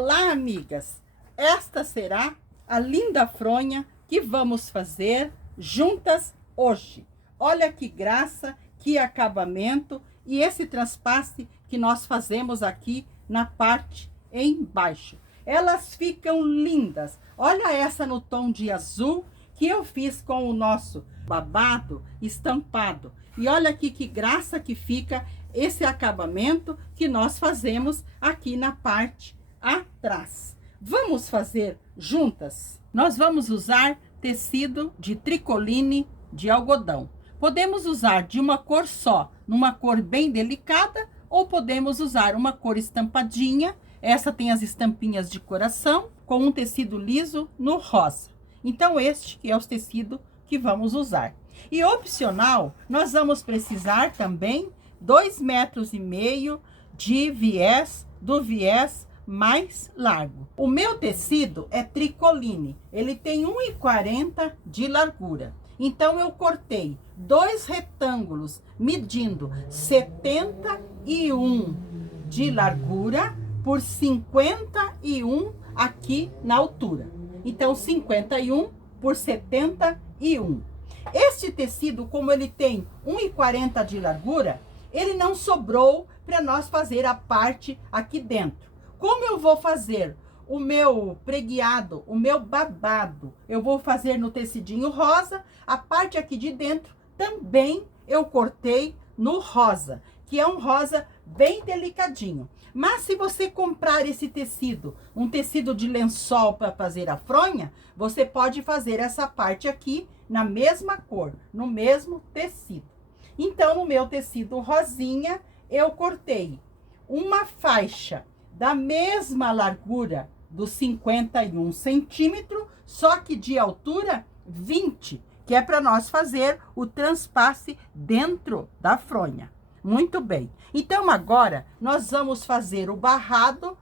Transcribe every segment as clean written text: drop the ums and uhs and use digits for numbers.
Olá, amigas! Esta será a linda fronha que vamos fazer juntas hoje. Olha que graça, que acabamento e esse transpasse que nós fazemos aqui na parte embaixo. Elas ficam lindas. Olha essa no tom de azul que eu fiz com o nosso babado estampado. E olha aqui que graça que fica esse acabamento que nós fazemos aqui na parte atrás. Vamos fazer juntas? Nós vamos usar tecido de tricoline de algodão. Podemos usar de uma cor só, numa cor bem delicada, ou podemos usar uma cor estampadinha. Essa tem as estampinhas de coração, com um tecido liso no rosa. Então, este que é o tecido que vamos usar. E opcional, nós vamos precisar também 2,5 metros de viés, do viés mais largo. O meu tecido é tricoline, ele tem 1,40 de largura. Então, eu cortei 2 retângulos, medindo 71 de largura por 51 aqui na altura. Então, 51 por 71. Este tecido, como ele tem 1,40 de largura, ele não sobrou para nós fazer a parte aqui dentro. Como eu vou fazer o meu preguiado, o meu babado, eu vou fazer no tecidinho rosa, a parte aqui de dentro também eu cortei no rosa, que é um rosa bem delicadinho. Mas se você comprar esse tecido, um tecido de lençol para fazer a fronha, você pode fazer essa parte aqui na mesma cor, no mesmo tecido. Então, no meu tecido rosinha, eu cortei uma faixa da mesma largura dos 51 centímetros, só que de altura 20, que é para nós fazer o transpasse dentro da fronha. Muito bem. Então, agora, nós vamos fazer o barrado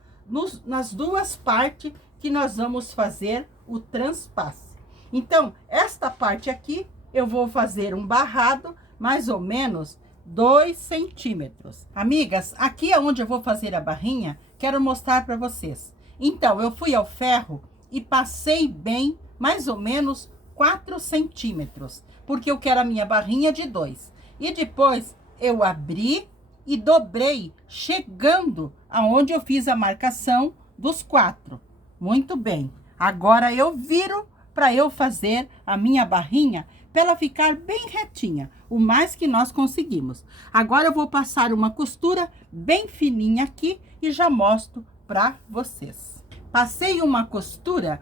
nas duas partes que nós vamos fazer o transpasse. Então, esta parte aqui, eu vou fazer um barrado mais ou menos 2 centímetros. Amigas, aqui é onde eu vou fazer a barrinha, quero mostrar para vocês. Então, eu fui ao ferro e passei bem mais ou menos 4 centímetros, porque eu quero a minha barrinha de 2. E depois eu abri e dobrei, chegando aonde eu fiz a marcação dos 4. Muito bem. Agora eu viro para eu fazer a minha barrinha, para ela ficar bem retinha, o mais que nós conseguimos. Agora eu vou passar uma costura bem fininha aqui e já mostro para vocês. Passei uma costura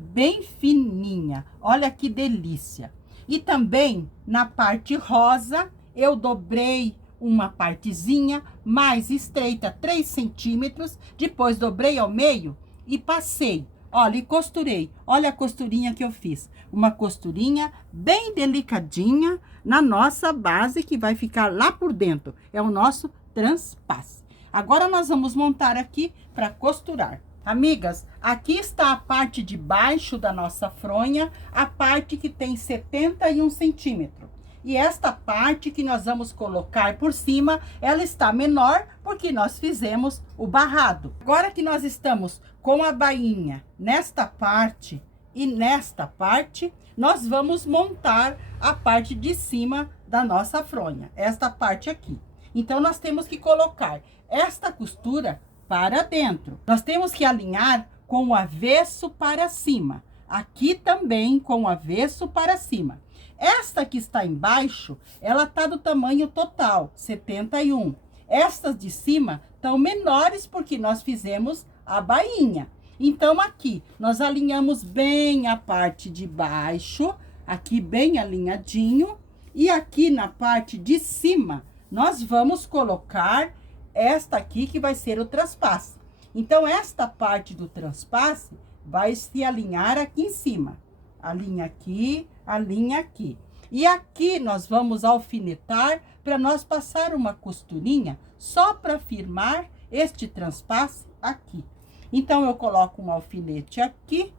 bem fininha. Olha que delícia. E também na parte rosa, eu dobrei uma partezinha mais estreita, 3 centímetros. Depois dobrei ao meio e passei. Olha, e costurei. Olha a costurinha que eu fiz. Uma costurinha bem delicadinha na nossa base, que vai ficar lá por dentro. É o nosso transpasse. Agora, nós vamos montar aqui para costurar. Amigas, aqui está a parte de baixo da nossa fronha, a parte que tem 71 centímetros. E esta parte que nós vamos colocar por cima, ela está menor porque nós fizemos o barrado. Agora que nós estamos com a bainha nesta parte e nesta parte, nós vamos montar a parte de cima da nossa fronha, esta parte aqui. Então, nós temos que colocar esta costura para dentro. Nós temos que alinhar com o avesso para cima. Aqui também com o avesso para cima. Esta que está embaixo, ela tá do tamanho total, 71. Estas de cima estão menores porque nós fizemos a bainha. Então, aqui, nós alinhamos bem a parte de baixo, aqui bem alinhadinho. E aqui na parte de cima, nós vamos colocar esta aqui que vai ser o transpasse. Então, esta parte do transpasse vai se alinhar aqui em cima. Alinha aqui, alinha aqui. E aqui nós vamos alfinetar para nós passar uma costurinha só para firmar este transpasse aqui. Então, eu coloco um alfinete aqui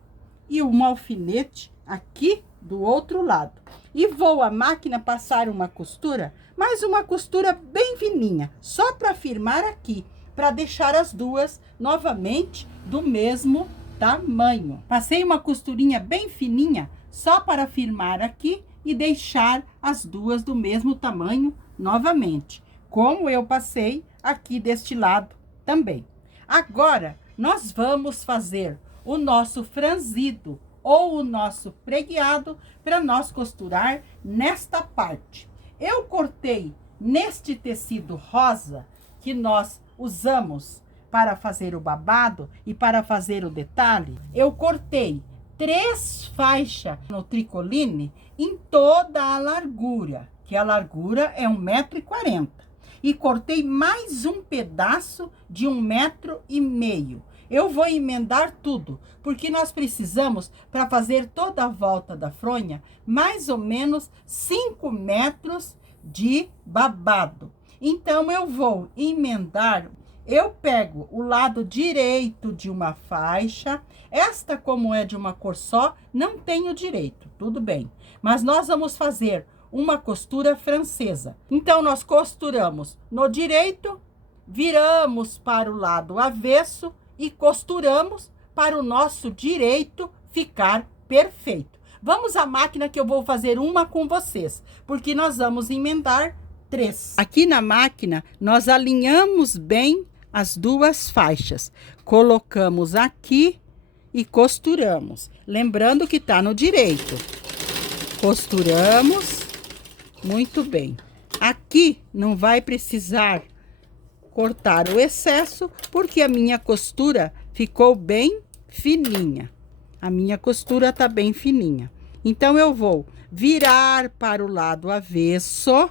e um alfinete aqui do outro lado. E vou à máquina passar uma costura, mas uma costura bem fininha, só para firmar aqui. para deixar as duas novamente do mesmo tamanho. Passei uma costurinha bem fininha só para firmar aqui e deixar as duas do mesmo tamanho novamente, como eu passei aqui deste lado também. Agora, nós vamos fazer o nosso franzido ou o nosso pregueado para nós costurar nesta parte. Eu cortei neste tecido rosa que nós usamos para fazer o babado e para fazer o detalhe, eu cortei 3 faixas no tricoline em toda a largura, que a largura é 1,40 m. E cortei mais um pedaço de 1,5 m. Eu vou emendar tudo, porque nós precisamos, para fazer toda a volta da fronha, mais ou menos 5 metros de babado. Então, eu vou emendar. Eu pego o lado direito de uma faixa. Esta, como é de uma cor só, não tenho direito, tudo bem. Mas nós vamos fazer uma costura francesa. Então, nós costuramos no direito, viramos para o lado avesso e costuramos para o nosso direito ficar perfeito. Vamos à máquina que eu vou fazer uma com vocês, porque nós vamos emendar 3. Aqui na máquina, nós alinhamos bem as duas faixas. Colocamos aqui e costuramos. Lembrando que tá no direito. Costuramos muito bem. Aqui não vai precisar cortar o excesso, porque a minha costura ficou bem fininha. A minha costura tá bem fininha. Então, eu vou virar para o lado avesso.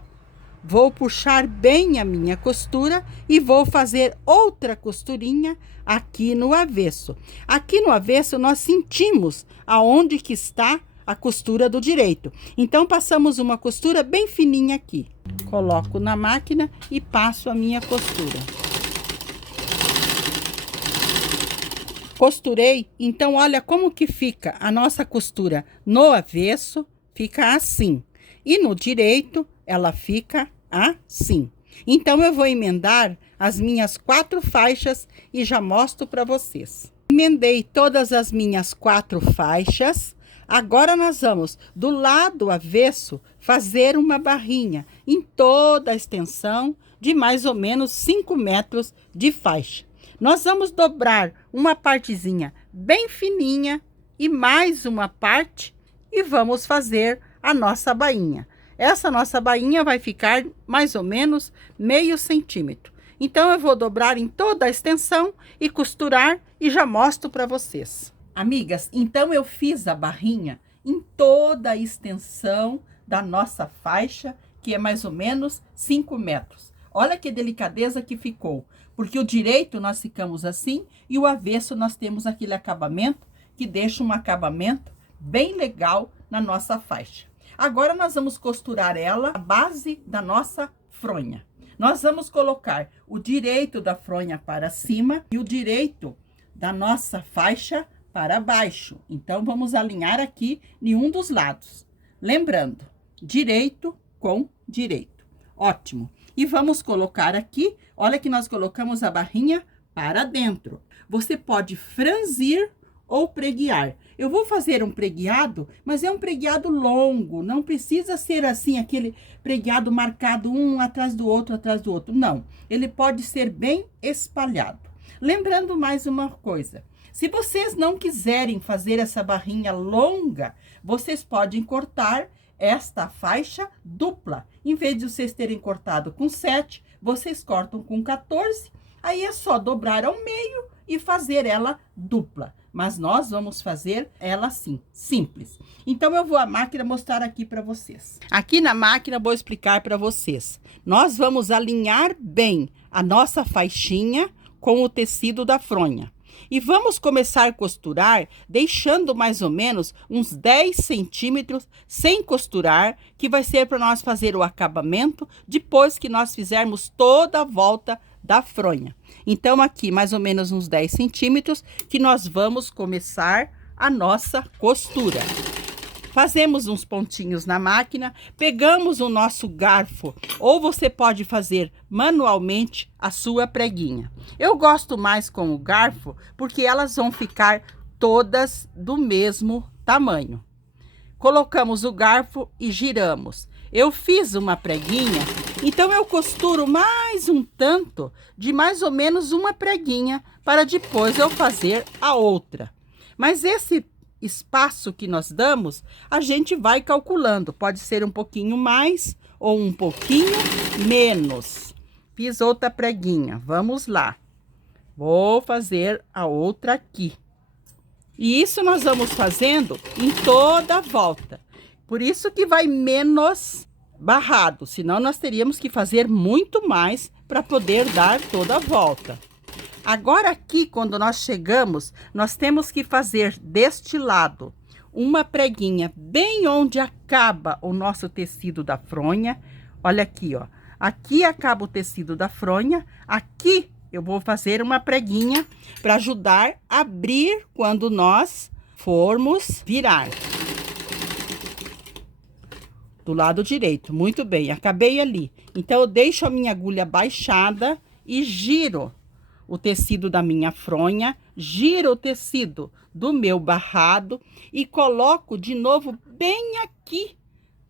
Vou puxar bem a minha costura e vou fazer outra costurinha aqui no avesso. Aqui no avesso, nós sentimos aonde que está a costura do direito. Então, passamos uma costura bem fininha aqui. Coloco na máquina e passo a minha costura. Costurei, então, olha como que fica a nossa costura no avesso, fica assim. E no direito, ela fica assim. Então, eu vou emendar as minhas 4 faixas e já mostro para vocês. Emendei todas as minhas 4 faixas. Agora, nós vamos, do lado avesso, fazer uma barrinha em toda a extensão de mais ou menos 5 metros de faixa. Nós vamos dobrar uma partezinha bem fininha e mais uma parte e vamos fazer a nossa bainha. Essa nossa bainha vai ficar mais ou menos meio centímetro. Então, eu vou dobrar em toda a extensão e costurar e já mostro para vocês. Amigas, então eu fiz a barrinha em toda a extensão da nossa faixa, que é mais ou menos 5 metros. Olha que delicadeza que ficou, porque o direito nós ficamos assim e o avesso nós temos aquele acabamento que deixa um acabamento bem legal na nossa faixa. Agora, nós vamos costurar ela a base da nossa fronha. Nós vamos colocar o direito da fronha para cima e o direito da nossa faixa para baixo. Então, vamos alinhar aqui em um dos lados. Lembrando, direito com direito. Ótimo. E vamos colocar aqui, olha que nós colocamos a barrinha para dentro. Você pode franzir ou preguear. Eu vou fazer um pregueado, mas é um pregueado longo, não precisa ser assim, aquele pregueado marcado um atrás do outro, não. Ele pode ser bem espalhado. Lembrando mais uma coisa, se vocês não quiserem fazer essa barrinha longa, vocês podem cortar esta faixa dupla. Em vez de vocês terem cortado com 7, vocês cortam com 14, aí é só dobrar ao meio e fazer ela dupla. Mas nós vamos fazer ela assim, simples. Então, eu vou à máquina mostrar aqui para vocês. Aqui na máquina, vou explicar para vocês. Nós vamos alinhar bem a nossa faixinha com o tecido da fronha. E vamos começar a costurar, deixando mais ou menos uns 10 centímetros sem costurar, que vai ser para nós fazer o acabamento depois que nós fizermos toda a volta da fronha. Então, aqui mais ou menos uns 10 centímetros que nós vamos começar a nossa costura. Fazemos uns pontinhos na máquina, pegamos o nosso garfo, ou você pode fazer manualmente a sua preguinha. Eu gosto mais com o garfo porque elas vão ficar todas do mesmo tamanho. Colocamos o garfo e giramos. Eu fiz uma preguinha, então eu costuro mais um tanto de mais ou menos uma preguinha para depois eu fazer a outra. Mas esse espaço que nós damos, a gente vai calculando. Pode ser um pouquinho mais ou um pouquinho menos. Fiz outra preguinha. Vamos lá. Vou fazer a outra aqui. E isso nós vamos fazendo em toda a volta. Por isso que vai menos barrado. Senão nós teríamos que fazer muito mais para poder dar toda a volta. Agora aqui, quando nós chegamos, nós temos que fazer deste lado uma preguinha bem onde acaba o nosso tecido da fronha. Olha aqui, ó. Aqui acaba o tecido da fronha. Aqui eu vou fazer uma preguinha para ajudar a abrir quando nós formos virar. Do lado direito. Muito bem, acabei ali. Então, eu deixo a minha agulha baixada e giro o tecido da minha fronha, giro o tecido do meu barrado e coloco de novo bem aqui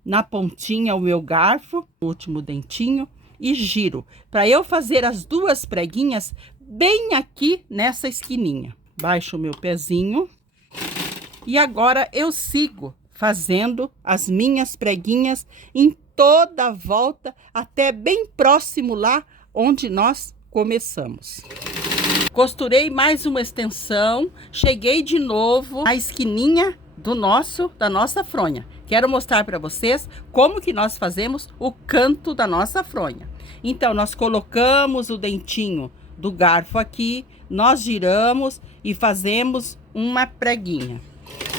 na pontinha o meu garfo, o último dentinho, e giro, para eu fazer as duas preguinhas bem aqui nessa esquininha. Baixo o meu pezinho e agora eu sigo fazendo as minhas preguinhas em toda a volta até bem próximo lá onde nós começamos. Costurei mais uma extensão, cheguei de novo na esquininha da nossa fronha. Quero mostrar para vocês como que nós fazemos o canto da nossa fronha. Então, nós colocamos o dentinho do garfo aqui, nós giramos e fazemos uma preguinha.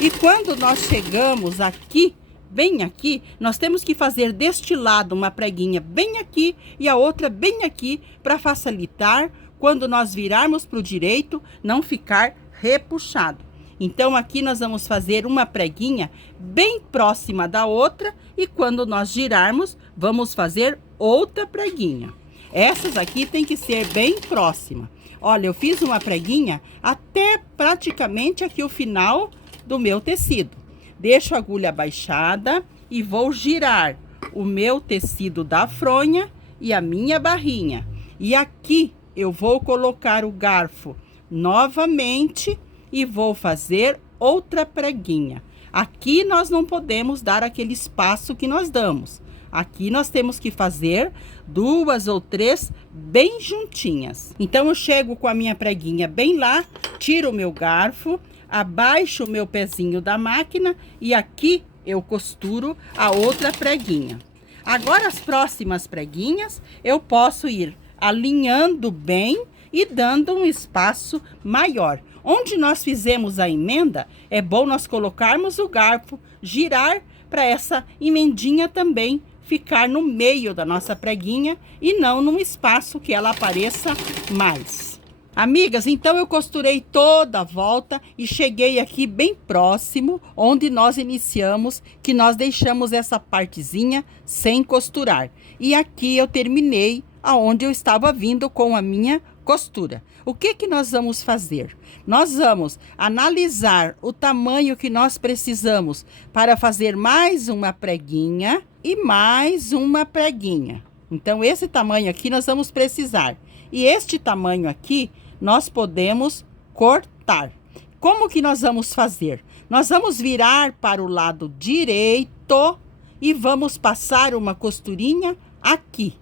E quando nós chegamos aqui, bem aqui, nós temos que fazer deste lado uma preguinha bem aqui e a outra bem aqui para facilitar quando nós virarmos para o direito, não ficar repuxado. Então, aqui nós vamos fazer uma preguinha bem próxima da outra e quando nós girarmos, vamos fazer outra preguinha. Essas aqui tem que ser bem próxima. Olha, eu fiz uma preguinha até praticamente aqui o final do meu tecido. Deixo a agulha baixada e vou girar o meu tecido da fronha e a minha barrinha. E aqui eu vou colocar o garfo novamente e vou fazer outra preguinha. Aqui nós não podemos dar aquele espaço que nós damos. Aqui nós temos que fazer 2 ou 3 bem juntinhas. Então, eu chego com a minha preguinha bem lá, tiro o meu garfo, abaixo o meu pezinho da máquina e aqui eu costuro a outra preguinha. Agora, as próximas preguinhas, eu posso ir alinhando bem e dando um espaço maior. Onde nós fizemos a emenda, é bom nós colocarmos o garfo, girar para essa emendinha também ficar no meio da nossa preguinha e não num espaço que ela apareça mais. Amigas, então eu costurei toda a volta e cheguei aqui bem próximo onde nós iniciamos, que nós deixamos essa partezinha sem costurar. E aqui eu terminei aonde eu estava vindo com a minha costura. O que que nós vamos fazer? Nós vamos analisar o tamanho que nós precisamos para fazer mais uma preguinha e mais uma preguinha. Então, esse tamanho aqui nós vamos precisar. E este tamanho aqui, nós podemos cortar. Como que nós vamos fazer? Nós vamos virar para o lado direito e vamos passar uma costurinha aqui.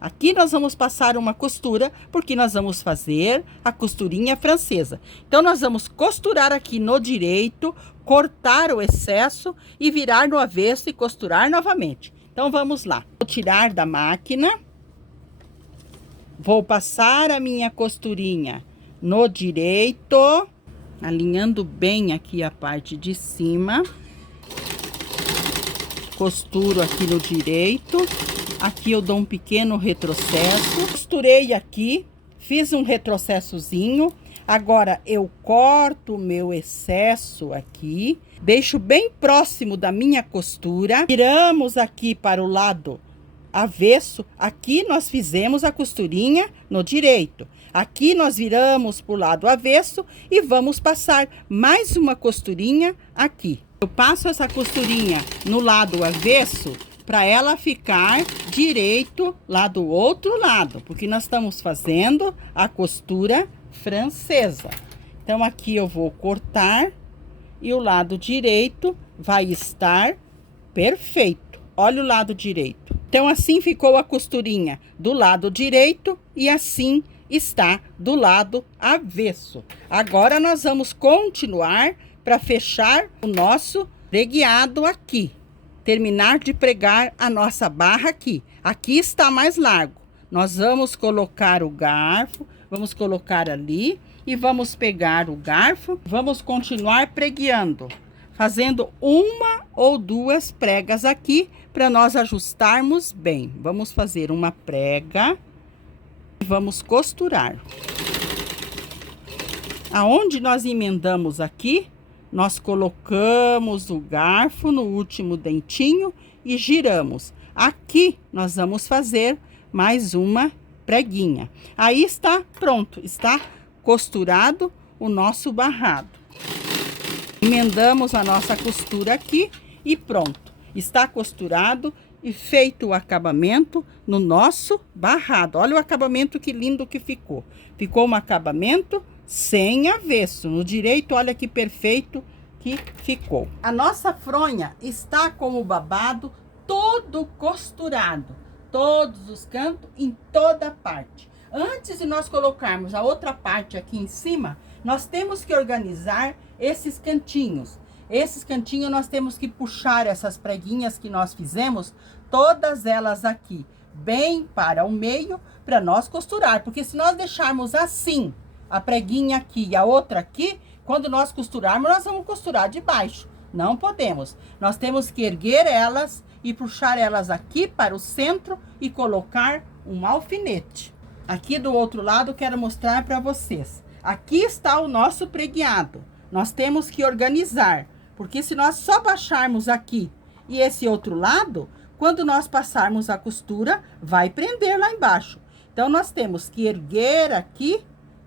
Aqui nós vamos passar uma costura, porque nós vamos fazer a costurinha francesa. Então, nós vamos costurar aqui no direito, cortar o excesso e virar no avesso e costurar novamente. Então, vamos lá. Vou tirar da máquina. Vou passar a minha costurinha no direito, alinhando bem aqui a parte de cima. Costuro aqui no direito. Aqui eu dou um pequeno retrocesso. Costurei aqui, fiz um retrocessozinho. Agora, eu corto o meu excesso aqui, deixo bem próximo da minha costura, viramos aqui para o lado avesso. Aqui nós fizemos a costurinha no direito. Aqui nós viramos para o lado avesso e vamos passar mais uma costurinha aqui. Eu passo essa costurinha no lado avesso para ela ficar direito lá do outro lado, porque nós estamos fazendo a costura francesa. Então, aqui eu vou cortar e o lado direito vai estar perfeito. Olha o lado direito. Então, assim ficou a costurinha do lado direito e assim está do lado avesso. Agora, nós vamos continuar para fechar o nosso pregueado aqui. Terminar de pregar a nossa barra aqui. Aqui está mais largo. Nós vamos colocar o garfo, vamos colocar ali e vamos pegar o garfo. Vamos continuar pregueando, fazendo uma ou duas pregas aqui para nós ajustarmos bem. Vamos fazer uma prega e vamos costurar. Aonde nós emendamos aqui, nós colocamos o garfo no último dentinho e giramos. Aqui nós vamos fazer mais uma preguinha. Aí está pronto, está costurado o nosso barrado. Emendamos a nossa costura aqui e pronto. Está costurado e feito o acabamento no nosso barrado. Olha o acabamento que lindo que ficou. Ficou um acabamento sem avesso. No direito, olha que perfeito que ficou. A nossa fronha está com o babado todo costurado. Todos os cantos, em toda parte. Antes de nós colocarmos a outra parte aqui em cima, nós temos que organizar esses cantinhos. Esses cantinhos nós temos que puxar essas preguinhas que nós fizemos, todas elas aqui, bem para o meio, para nós costurar. Porque se nós deixarmos assim, a preguinha aqui e a outra aqui, quando nós costurarmos, nós vamos costurar de baixo. Não podemos. Nós temos que erguer elas e puxar elas aqui para o centro e colocar um alfinete. Aqui do outro lado, quero mostrar para vocês. Aqui está o nosso pregueado. Nós temos que organizar, porque se nós só baixarmos aqui e esse outro lado, quando nós passarmos a costura, vai prender lá embaixo. Então, nós temos que erguer aqui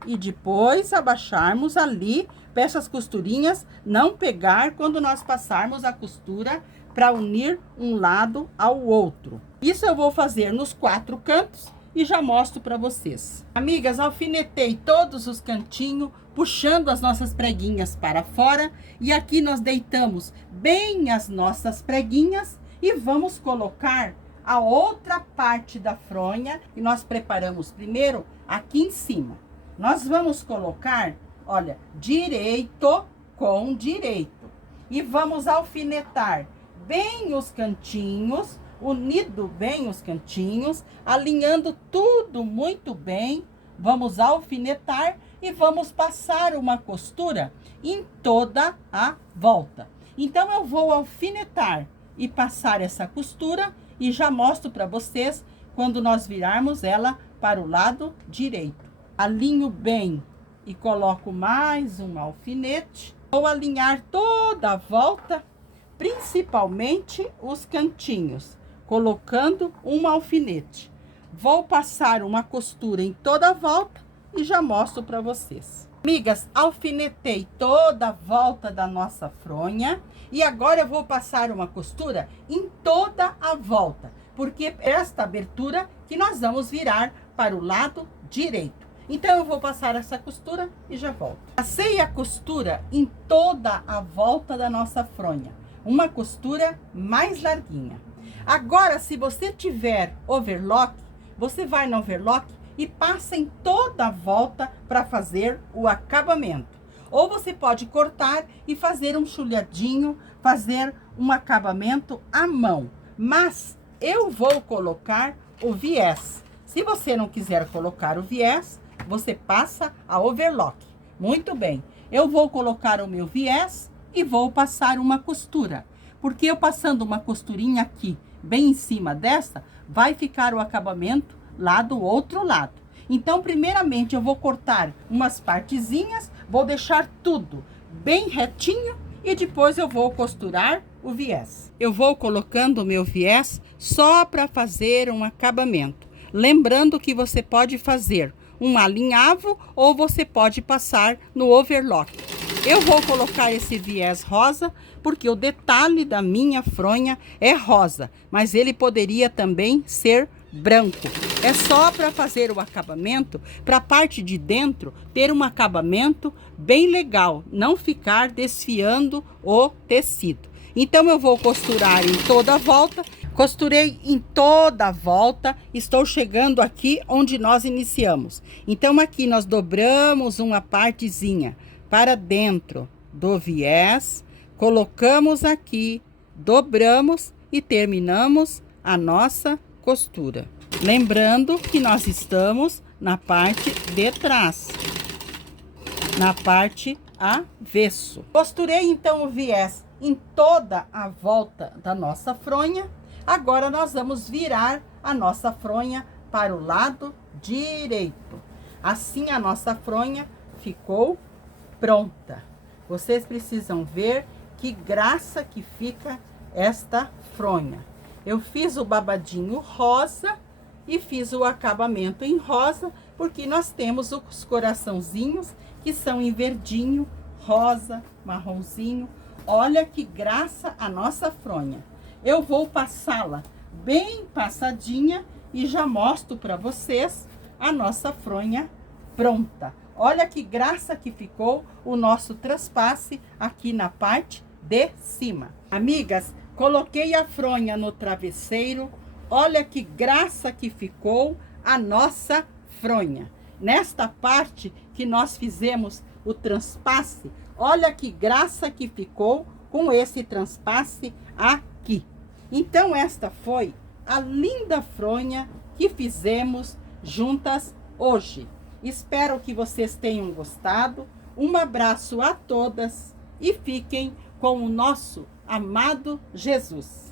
e depois abaixarmos ali, para essas costurinhas não pegar quando nós passarmos a costura para unir um lado ao outro. Isso eu vou fazer nos 4 cantos e já mostro para vocês. Amigas, alfinetei todos os cantinhos, puxando as nossas preguinhas para fora. E aqui nós deitamos bem as nossas preguinhas e vamos colocar a outra parte da fronha. E nós preparamos primeiro aqui em cima. Nós vamos colocar, olha, direito com direito. E vamos alfinetar bem os cantinhos, unido bem os cantinhos, alinhando tudo muito bem. Vamos alfinetar e vamos passar uma costura em toda a volta. Então, eu vou alfinetar e passar essa costura e já mostro para vocês quando nós virarmos ela para o lado direito. Alinho bem e coloco mais um alfinete. Vou alinhar toda a volta, principalmente os cantinhos, colocando um alfinete. Vou passar uma costura em toda a volta e já mostro para vocês. Amigas, alfinetei toda a volta da nossa fronha e agora eu vou passar uma costura em toda a volta, porque esta abertura que nós vamos virar para o lado direito. Então, eu vou passar essa costura e já volto. Passei a costura em toda a volta da nossa fronha. Uma costura mais larguinha. Agora, se você tiver overlock, você vai no overlock e passa em toda a volta para fazer o acabamento. Ou você pode cortar e fazer um chulhadinho, fazer um acabamento à mão. Mas eu vou colocar o viés. Se você não quiser colocar o viés, você passa a overlock. Muito bem. Eu vou colocar o meu viés e vou passar uma costura. Porque eu passando uma costurinha aqui, bem em cima dessa, vai ficar o acabamento lá do outro lado. Então, primeiramente, eu vou cortar umas partezinhas, vou deixar tudo bem retinho e depois eu vou costurar o viés. Eu vou colocando o meu viés só para fazer um acabamento. Lembrando que você pode fazer um alinhavo ou você pode passar no overlock. Eu vou colocar esse viés rosa porque o detalhe da minha fronha é rosa, mas ele poderia também ser branco. É só para fazer o acabamento, para a parte de dentro ter um acabamento bem legal, não ficar desfiando o tecido. Então eu vou costurar em toda a volta. Costurei em toda a volta, estou chegando aqui onde nós iniciamos. Então aqui nós dobramos uma partezinha para dentro do viés, colocamos aqui, dobramos e terminamos a nossa costura. Lembrando que nós estamos na parte de trás, na parte avesso. Costurei então o viés em toda a volta da nossa fronha. Agora nós vamos virar a nossa fronha para o lado direito. Assim a nossa fronha ficou pronta. Vocês precisam ver que graça que fica esta fronha. Eu fiz o babadinho rosa e fiz o acabamento em rosa, porque nós temos os coraçãozinhos que são em verdinho, rosa, marronzinho. Olha que graça a nossa fronha. Eu vou passá-la bem passadinha e já mostro para vocês a nossa fronha pronta. Olha que graça que ficou o nosso transpasse aqui na parte de cima. Amigas, coloquei a fronha no travesseiro. Olha que graça que ficou a nossa fronha. Nesta parte que nós fizemos o transpasse, olha que graça que ficou com esse transpasse aqui. Então, esta foi a linda fronha que fizemos juntas hoje. Espero que vocês tenham gostado. Um abraço a todas e fiquem com o nosso amado Jesus.